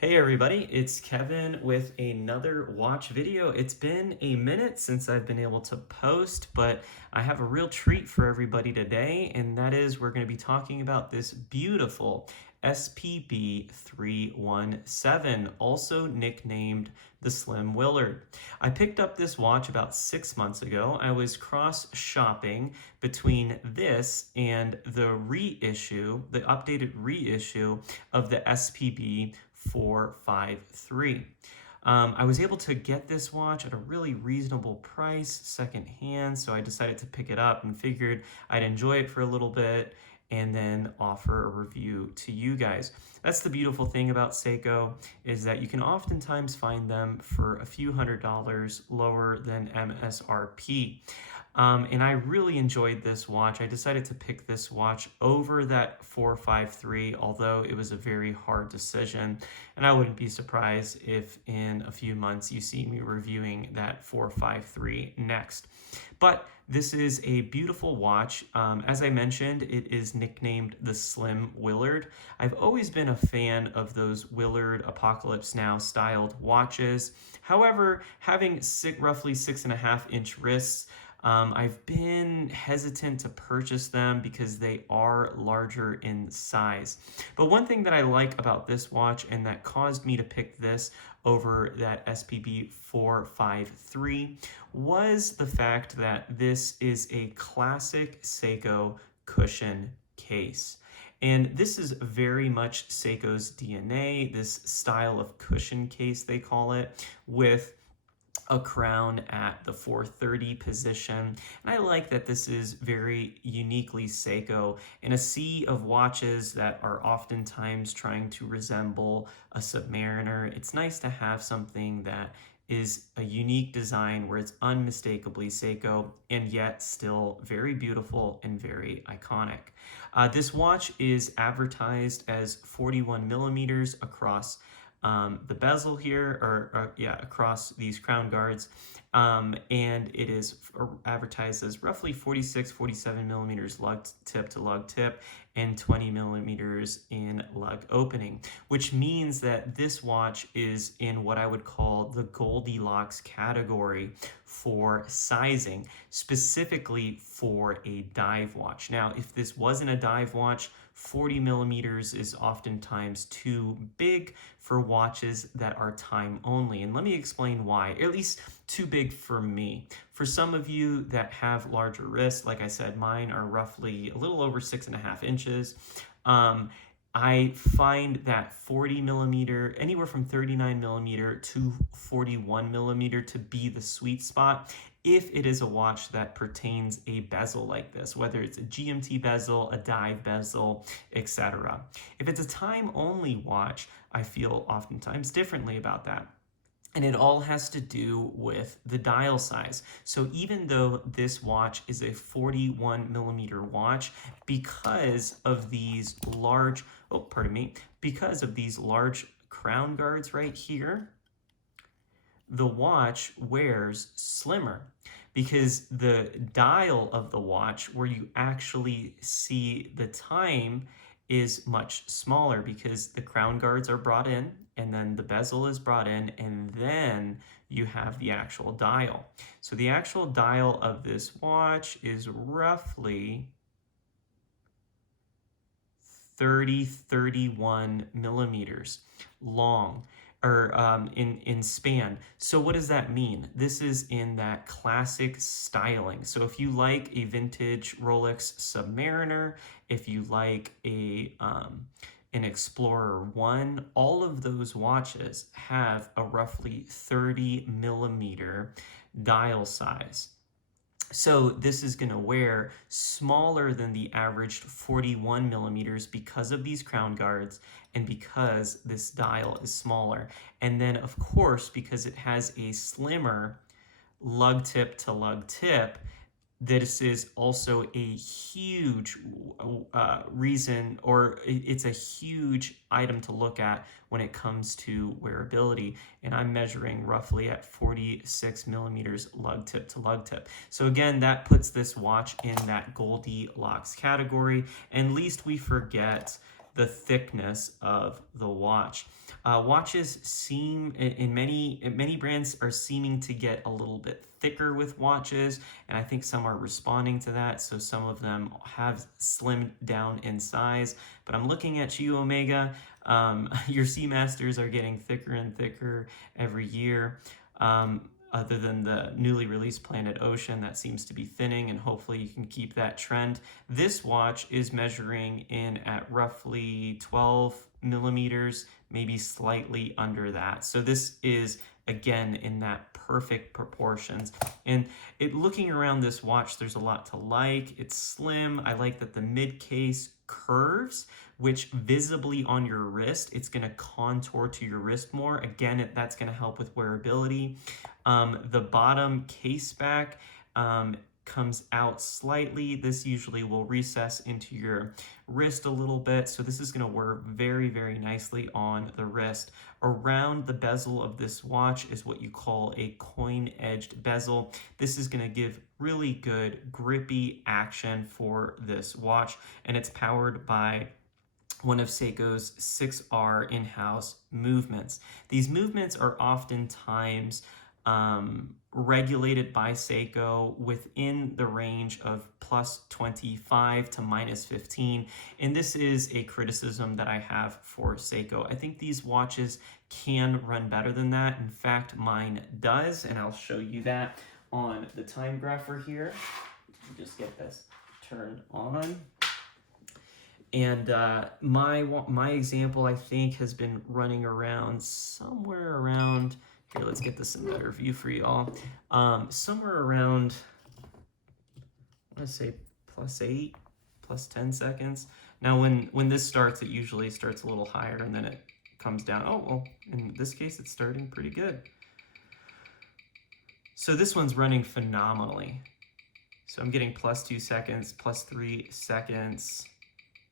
Hey everybody, it's Kevin with another watch video. It's been a minute since I've been able to post, but I have a real treat for everybody today, and that is we're going to be talking about this beautiful SPB317, also nicknamed the Slim Willard. I picked up this watch about 6 months ago. I was cross-shopping between this and the reissue, the updated reissue of the SPB 453. I was able to get this watch at a really reasonable price secondhand, so I decided to pick it up and figured I'd enjoy it for a little bit and then offer a review to you guys. That's the beautiful thing about Seiko, is that you can oftentimes find them for a few $100s lower than MSRP. And I really enjoyed this watch. I decided to pick this watch over that 453, although it was a very hard decision. And I wouldn't be surprised if in a few months you see me reviewing that 453 next. But this is a beautiful watch. As I mentioned, it is nicknamed the Slim Willard. I've always been a fan of those Willard Apocalypse Now styled watches. However, having roughly 6.5-inch wrists, I've been hesitant to purchase them because they are larger in size. But one thing that I like about this watch, and that caused me to pick this over that SPB 453, was the fact that this is a classic Seiko cushion case. And this is very much Seiko's DNA, this style of cushion case, they call it, with a crown at the 430 position. And I like that this is very uniquely Seiko in a sea of watches that are oftentimes trying to resemble a Submariner. It's nice to have something that is a unique design where it's unmistakably Seiko and yet still very beautiful and very iconic. This watch is advertised as 41 millimeters across the bezel here, or across these crown guards, and it is advertised as roughly 47 millimeters lug tip to lug tip and 20 millimeters in lug opening, which means that this watch is in what I would call the Goldilocks category for sizing, specifically for a dive watch. Now, if this wasn't a dive watch, 40 millimeters is oftentimes too big for watches that are time only. And let me explain why, or at least too big for me. For some of you that have larger wrists, like I said, mine are roughly a little over 6.5 inches. I find that 40 millimeter, anywhere from 39 millimeter to 41 millimeter to be the sweet spot if it is a watch that pertains a bezel like this, whether it's a GMT bezel, a dive bezel, etc. If it's a time-only watch, I feel oftentimes differently about that. And it all has to do with the dial size. So even though this watch is a 41 millimeter watch, because of these large, because of these large crown guards right here, the watch wears slimmer, because the dial of the watch where you actually see the time is much smaller, because the crown guards are brought in and then the bezel is brought in and then you have the actual dial. So the actual dial of this watch is roughly 31 millimeters long, or in span. So what does that mean? This is in that classic styling. So if you like a vintage Rolex Submariner, if you like an Explorer 1, all of those watches have a roughly 30 millimeter dial size. So this is going to wear smaller than the averaged 41 millimeters because of these crown guards and because this dial is smaller. And then, of course, because it has a slimmer lug tip to lug tip, this is also a huge reason, or it's a huge item to look at when it comes to wearability. And I'm measuring roughly at 46 millimeters lug tip to lug tip. So again, that puts this watch in that Goldilocks category. And least we forget the thickness of the watch. Watches seem, in many brands are seeming to get a little bit thicker with watches, and I think some are responding to that, so some of them have slimmed down in size. But I'm looking at you, Omega. Your Seamasters are getting thicker and thicker every year. Other than the newly released Planet Ocean, that seems to be thinning, and hopefully you can keep that trend. This watch is measuring in at roughly 12 millimeters, maybe slightly under that. So this is, again, in that perfect proportions. And looking around this watch, there's a lot to like. It's slim. I like that the mid case curves, which visibly on your wrist, it's going to contour to your wrist more. Again, that's going to help with wearability. The bottom case back comes out slightly. This usually will recess into your wrist a little bit, so this is going to work very, very nicely on the wrist. Around the bezel of this watch is what you call a coin-edged bezel. This is going to give really good grippy action for this watch, and it's powered by one of Seiko's 6R in-house movements. These movements are oftentimes regulated by Seiko within the range of plus 25 to minus 15. And this is a criticism that I have for Seiko. I think these watches can run better than that. In fact, mine does, and I'll show you that on the time grapher here. Just get this turned on. And my example, I think, has been running around somewhere around, here, let's get this in better view for y'all. Somewhere around, I want to say +8, +10 seconds. Now, when this starts, it usually starts a little higher, and then it comes down. Oh, well, in this case, it's starting pretty good. So this one's running phenomenally. So I'm getting +2 seconds, +3 seconds,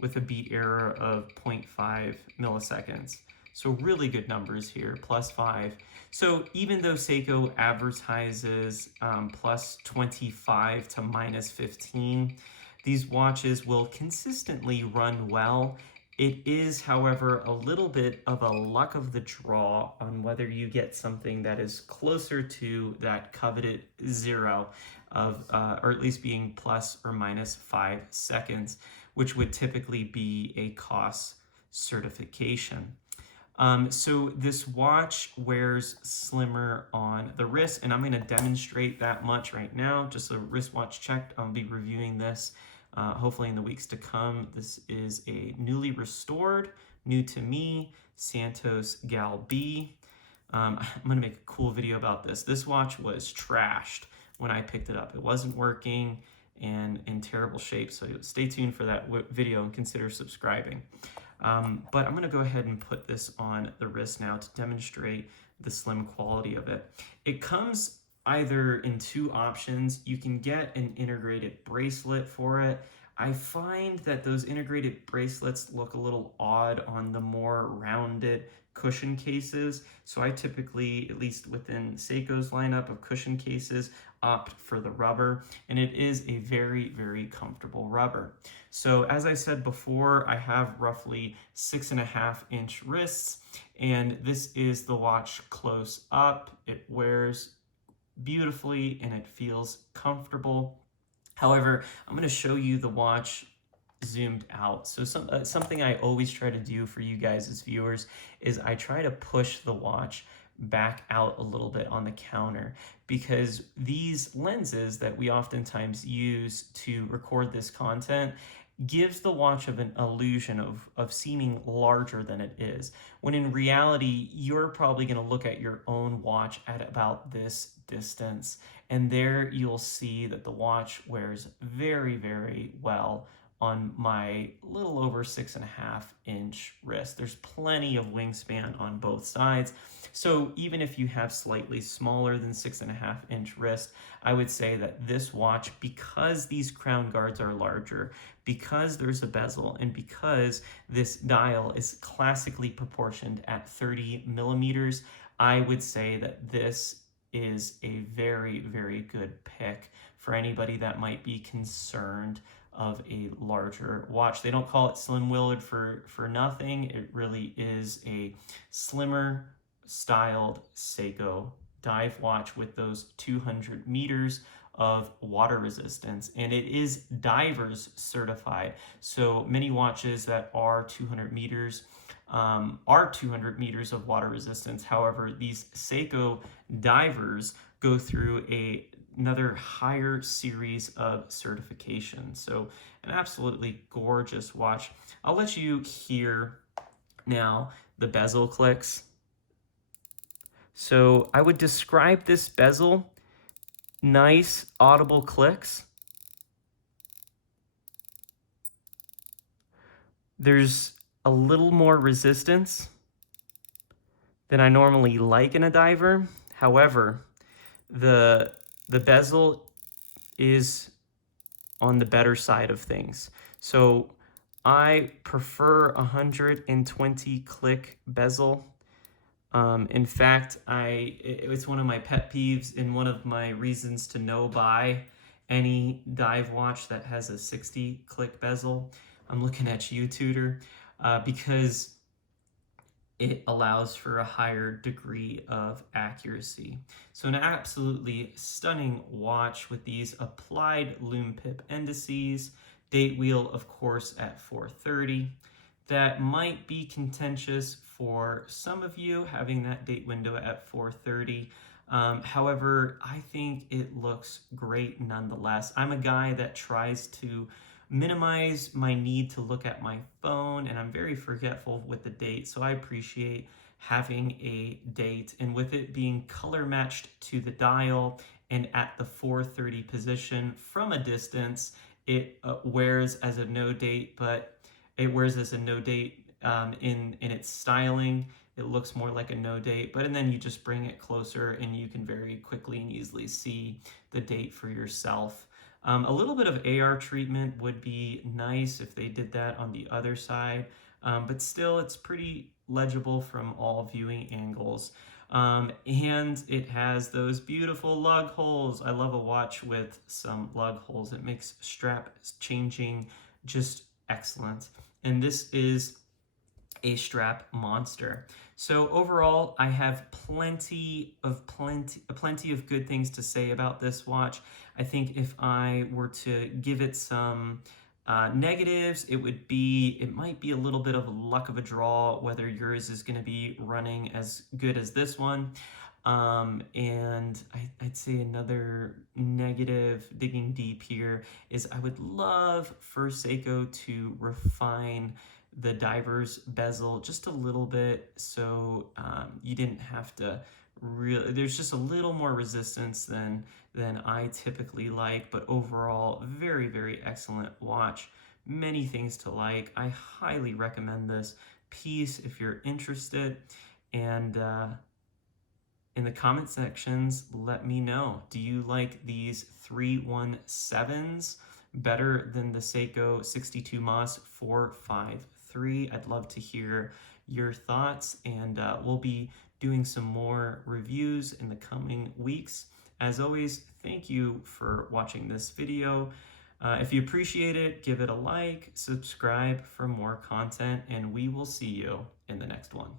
with a beat error of 0.5 milliseconds. So really good numbers here, +5. So even though Seiko advertises +25 to -15, these watches will consistently run well. It is, however, a little bit of a luck of the draw on whether you get something that is closer to that coveted 0 of, or at least being plus or minus 5 seconds, which would typically be a COS certification. So this watch wears slimmer on the wrist, and I'm going to demonstrate that much right now. Just a wristwatch check. I'll be reviewing this hopefully in the weeks to come. This is a newly restored, new to me, Santos Gal B. I'm going to make a cool video about this. This watch was trashed when I picked it up. It wasn't working and in terrible shape, so stay tuned for that video and consider subscribing. But I'm going to go ahead and put this on the wrist now to demonstrate the slim quality of it. It comes either in two options. You can get an integrated bracelet for it. I find that those integrated bracelets look a little odd on the more rounded cushion cases. So I typically, at least within Seiko's lineup of cushion cases, opt for the rubber, and it is a very, very comfortable rubber. So as I said before, I have roughly 6.5-inch wrists, and this is the watch close up. It wears beautifully and it feels comfortable. However, I'm going to show you the watch zoomed out. So something I always try to do for you guys as viewers is I try to push the watch back out a little bit on the counter, because these lenses that we oftentimes use to record this content gives the watch of an illusion of seeming larger than it is, when in reality you're probably going to look at your own watch at about this distance, and there you'll see that the watch wears very, very well on my little over 6.5-inch wrist. There's plenty of wingspan on both sides. So even if you have slightly smaller than 6.5-inch wrist, I would say that this watch, because these crown guards are larger, because there's a bezel, and because this dial is classically proportioned at 30 millimeters, I would say that this is a very, very good pick for anybody that might be concerned of a larger watch. They don't call it Slim Willard for nothing. It really is a slimmer styled Seiko dive watch with those 200 meters of water resistance, and it is divers certified. So many watches that are 200 meters are 200 meters of water resistance. However, these Seiko divers go through another higher series of certification. So an absolutely gorgeous watch. I'll let you hear now the bezel clicks. So I would describe this bezel, nice audible clicks. There's a little more resistance than I normally like in a diver. However, the bezel is on the better side of things. So I prefer 120 click bezel. In fact, it's one of my pet peeves and one of my reasons to no buy any dive watch that has a 60 click bezel. I'm looking at you, Tudor, because it allows for a higher degree of accuracy. So an absolutely stunning watch with these applied lume pip indices, date wheel, of course, at 4:30. That might be contentious for some of you, having that date window at 4:30. However, I think it looks great nonetheless. I'm a guy that tries to minimize my need to look at my phone, and I'm very forgetful with the date, so I appreciate having a date. And with it being color matched to the dial and at the 4:30 position from a distance, it wears as a no date, but it wears as a no date in its styling. It looks more like a no date, but and then you just bring it closer and you can very quickly and easily see the date for yourself. A little bit of AR treatment would be nice if they did that on the other side, but still it's pretty legible from all viewing angles. And it has those beautiful lug holes. I love a watch with some lug holes. It makes strap changing just excellent. And this is a strap monster. So overall, I have plenty of good things to say about this watch. I think if I were to give it some negatives, it might be a little bit of luck of a draw whether yours is going to be running as good as this one. And I'd say another negative, digging deep here, is I would love for Seiko to refine the diver's bezel just a little bit, so you didn't have to really, there's just a little more resistance than I typically like, but overall, very, very excellent watch. Many things to like. I highly recommend this piece if you're interested, and in the comment sections, let me know. Do you like these 317s better than the Seiko 62 Mas 453? I'd love to hear your thoughts, and we'll be doing some more reviews in the coming weeks. As always, thank you for watching this video. If you appreciate it, give it a like, subscribe for more content, and we will see you in the next one.